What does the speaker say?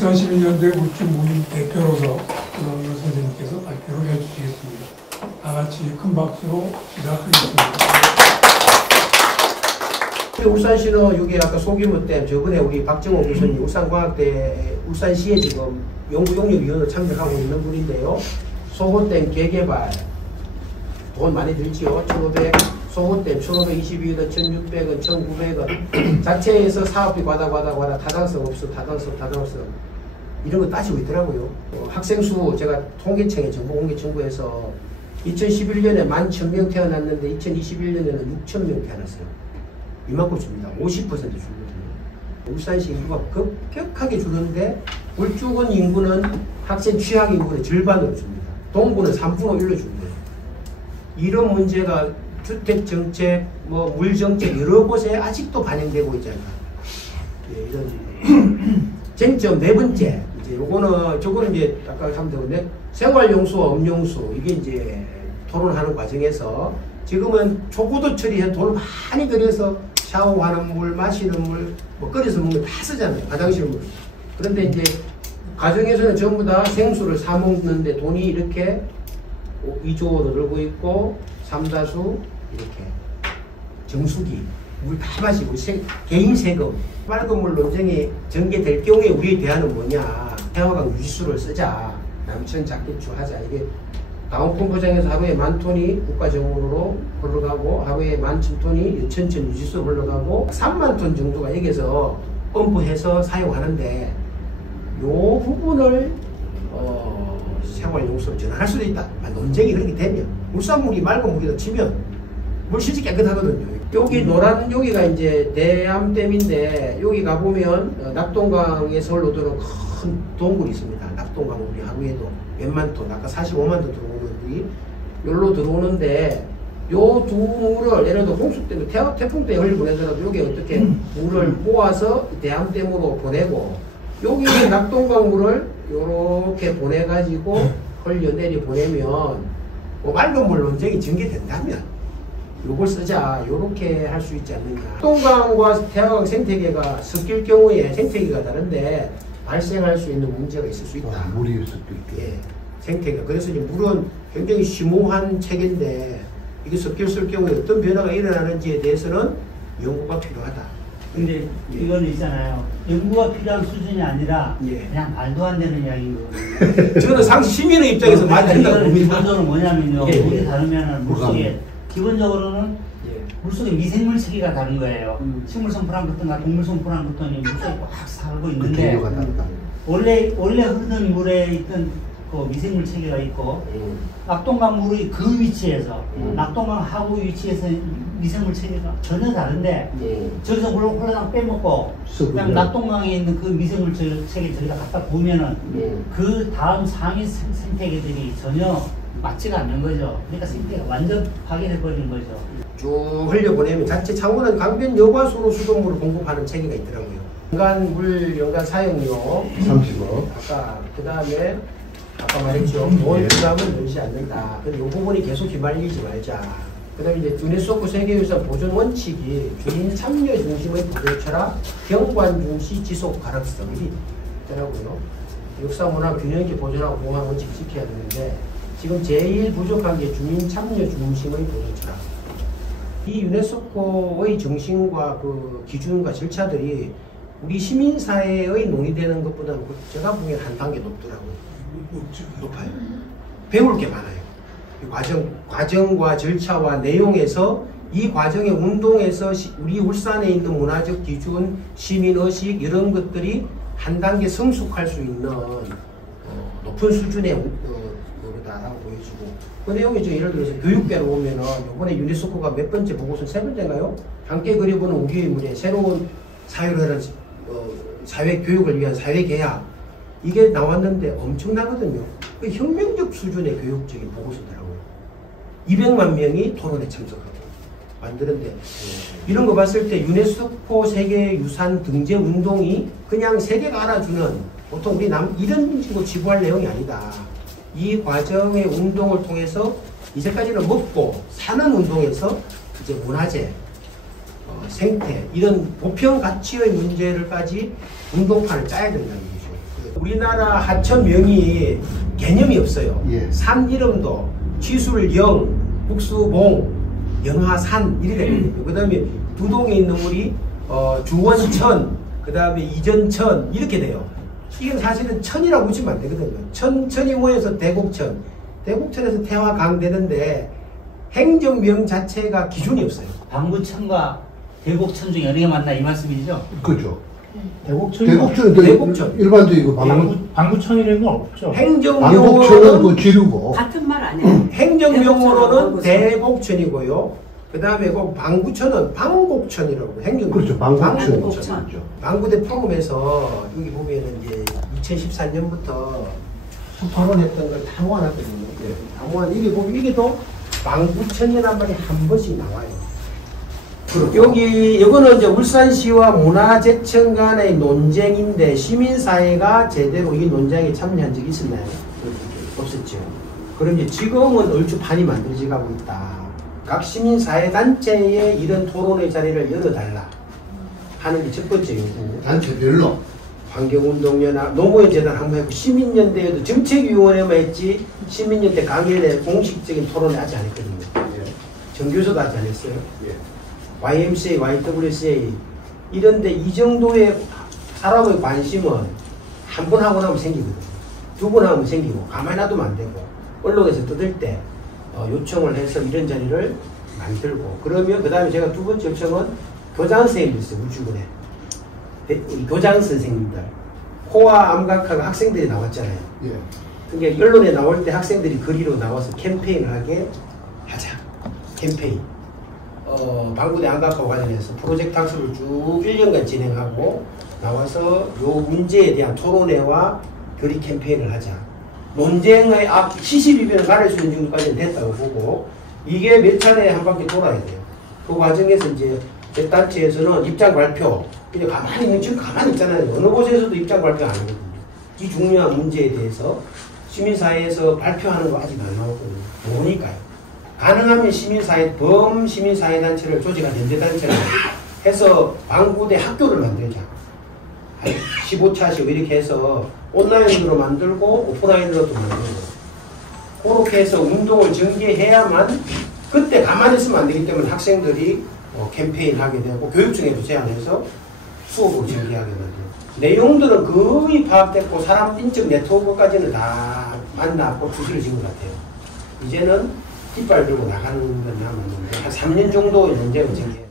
울산시민연대 물주모임 대표로서 조남근 선생님께서 발표를 해주시겠습니다. 다 같이 큰 박수로 시작하겠습니다. 울산시는 여기 아까 소규모 때 저번에 우리 박정호 교수님 울산과학대 울산시에 지금 연구용역위원으로 참여하고 있는 분인데요. 소호댐 개개발 돈 많이 들지요. 1,500 소호댐 1,522원, 1,600원, 1,900원 자체에서 사업비 과다 타당성 없어 이런 거 따지고 있더라고요. 학생 수 제가 통계청에 정보공개 청구해서 2011년에 11,000명 태어났는데 2021년에는 6,000명 태어났어요. 이만큼 줍니다. 50% 줄거든요. 울산시 인구가 급격하게 줄었는데 울주군 인구는 학생 취약 인구의 절반으로 줍니다. 동구는 3분의 1로 줍니다. 이런 문제가 주택정책, 물정책 여러 곳에 아직도 반영되고 있지 않나. 예, 이런 쟁점 네 번째. 이제 저거는 이제 아까 하면 생활용수와 음용수 이게 이제 토론하는 과정에서 지금은 초고도 처리해 돈을 많이 들여서 샤워하는 물, 마시는 물, 끓여서 먹는 거 다 쓰잖아요. 화장실 물. 그런데 이제 가정에서는 전부 다 생수를 사 먹는데 돈이 이렇게 2조로 들고 있고 3다수 이렇게 정수기 물 다 마시고 개인 세금 맑은 물 논쟁이 전개될 경우에 우리의 대안은 뭐냐. 태화강 유지수를 쓰자. 남천 작게추 하자. 이게 다운펌프장에서 하루에 10,000톤이 국가정으로 흘러가고 하루에 11,000톤이 여천천 유지수로 흘러가고 30,000톤 정도가 여기서 펌프해서 사용하는데 요 부분을 생활용수로 전환할 수도 있다. 논쟁이 그렇게 되면 울산물이 맑은 물이다 치면 물 실제 깨끗하거든요. 여기 노란 여기가 이제 대암댐인데 여기 가보면 낙동강에서 흘러들어오는 큰 동굴이 있습니다. 낙동강 우리 하루에도 몇만 톤, 아까 45만 톤 들어오는 물이 여기로 들어오는데 요 두 물을 예를 들어 홍수 때문에 태풍 때 흘려 보내더라도 여기 어떻게 물을 모아서 대암댐으로 보내고 여기 낙동강 물을 요렇게 보내가지고 흘려내리 보내면 맑은 물 논쟁이 전개된다면 요걸 쓰자 요렇게 할 수 있지 않느냐. 낙동강과 태화강 생태계가 섞일 경우에 생태계가 다른데 발생할 수 있는 문제가 있을 수 있다. 물이 섞일 때. 예, 생태계. 그래서 이제 물은 굉장히 심오한 체계인데 이게 섞였을 경우에 어떤 변화가 일어나는지에 대해서는 연구가 필요하다. 근데 이건 있잖아요. 연구가 필요한 수준이 아니라 그냥 말도 안 되는 이야기인 거거든요. 저는 상시 시민의 입장에서 말이 안 된다고 봅니다. 기본적으로 뭐냐면요. 물이 다르면 물속에 기본적으로는 물속에 미생물 체계가 다른 거예요. 식물성 플랑크톤과 동물성 플랑크톤이 물속에 꽉 살고 있는데 원래 흐르는 물에 있던 그 미생물 체계가 있고 낙동강 물의 그 위치에서 낙동강 하구 위치에서 미생물 체계가 전혀 다른데 저기서 물을 홀라당 빼먹고 그냥 낙동강에 있는 그 미생물 체계 저기다 갖다 보면은 그 다음 상위 생태계들이 전혀 맞지가 않는 거죠. 그러니까 생태계가 완전 파괴해버린 거죠. 쭉 흘려보내면 자체 창원은 강변 여과수로 수돗물을 공급하는 체계가 있더라고요. 연간 사용료 30억. 그 다음에 아까 말했죠. 돈 부담은 늘지 않는다. 근데 이 부분이 계속 휘말리지 말자. 그 다음에 이제 유네스코 세계유산 보존 원칙이 주민 참여 중심의 보존 철학, 경관 중시 지속 가능성 이 있더라고요. 역사 문화 균형있게 보존하고 보호하는 원칙을 지켜야 되는데 지금 제일 부족한 게 주민 참여 중심의 보존 철학. 이 유네스코의 정신과 그 기준과 절차들이 우리 시민사회의 논의되는 것보다는 제가 보기엔 한 단계 높더라고요. 높아요. 배울 게 많아요. 과정과 절차와 내용에서 이 과정의 운동에서 우리 울산에 있는 문화적 기준, 시민의식 이런 것들이 한 단계 성숙할 수 있는 높은 수준의 거다라고 보여지고 그 내용이 예를 들어서 교육배로 보면은 이번에 유네스코가 몇 번째 보고서 세 번째인가요? 함께 그려보는 우리의 문제 새로운 사회를 하는 사회 교육을 위한 사회 계약 이게 나왔는데 엄청나거든요. 그 혁명적 수준의 교육적인 보고서더라고요. 200만 명이 토론에 참석하고 만드는데 이런 거 봤을 때 유네스코 세계유산 등재 운동이 그냥 세계가 알아주는 보통 우리 이런 식으로 지부할 내용이 아니다. 이 과정의 운동을 통해서 이제까지는 먹고 사는 운동에서 이제 문화재, 생태 이런 보편 가치의 문제를까지 운동판을 짜야 된다는 거죠. 우리나라 하천명이 개념이 없어요. 예. 산 이름도 취술영, 국수봉, 연화산 이렇게 되거든요. 그 다음에 두 동에 있는 물이 주원천, 그 다음에 이전천 이렇게 돼요. 이건 사실은 천이라고 붙이면 안 되거든요. 천이 모여서 대곡천, 대곡천에서 태화강 되는데 행정명 자체가 기준이 없어요. 방구천과 대곡천 중에 어느 게 맞나 이 말씀이죠? 그렇죠. 대곡천이 대곡천. 일반적이고 방구천이라는 건 없죠. 방곡천은 행정명으로는 그 지류고. 같은 말 아니에요. 행정명으로는 대곡천이고요. 그 다음에 그 방구천은 방곡천이라고 행정. 그렇죠. 방곡천. 방곡천. 방구대 프로그램에서 여기 보면은 이제 2014년부터 토론했던 걸 다 모아놨거든요. 다 모아 이게 보면 이게도 방구천이란 말이 한 번씩 나와요. 여기 이거는 이제 울산시와 문화재청 간의 논쟁인데 시민사회가 제대로 이 논쟁에 참여한 적이 있었나요? 없었죠. 그럼 이제 지금은 얼추 판이 만들어져 가고 있다. 각 시민사회단체에 이런 토론의 자리를 열어달라 하는 게 첫 번째 요구. 단체별로. 환경운동연합, 노무현재단 한번 했고 시민연대에도 정책위원회만 했지 시민연대 강연에 공식적인 토론을 하지 않았거든요. 정교조도 하지 않았어요. YMCA, YWCA 이런데 이 정도의 사람의 관심은 한 번 하고 나면 생기거든요. 두 번 하면 생기고 가만히 놔두면 안 되고 언론에서 뜯을 때 요청을 해서 이런 자리를 만들고 그러면 그 다음에 제가 두 번째 요청은 교장 선생님들 있어요. 우주군에 우리 교장 선생님들 코와 암각학 학생들이 나왔잖아요. 예. 그러니까 언론에 나올 때 학생들이 거리로 나와서 캠페인을 하게 하자. 캠페인. 방구대 암각학 관련해서 프로젝트 학습을 쭉 1년간 진행하고 나와서 요 문제에 대한 토론회와 교리 캠페인을 하자. 논쟁의 시시비비를 가릴 수 있는 정도까지는 됐다고 보고 이게 몇 차례 한 바퀴 돌아야 돼요. 그 과정에서 이제 제 단체에서는 입장 발표 그냥 가만히 있는 지금 가만히 있잖아요. 어느 곳에서도 입장 발표 안 하거든요. 이 중요한 문제에 대해서 시민사회에서 발표하는 거 아직 안 나왔거든요. 뭐니까요. 가능하면 시민사회, 범시민사회단체를 조직한 연대단체를 해서 방구대 학교를 만들자. 15차씩 이렇게 해서 온라인으로 만들고 오프라인으로도 만들고 그렇게 해서 운동을 전개해야만 그때 가만히 있으면 안 되기 때문에 학생들이 캠페인 하게 되고 교육청에도 제안해서 수업을 전개하게 되고 내용들은 거의 파악됐고 사람 인적 네트워크까지는 다 만나고 주시를 진 것 같아요. 이제는 깃발 들고 나가는 건 남았는데 한 3년 정도 논쟁을 전개해요.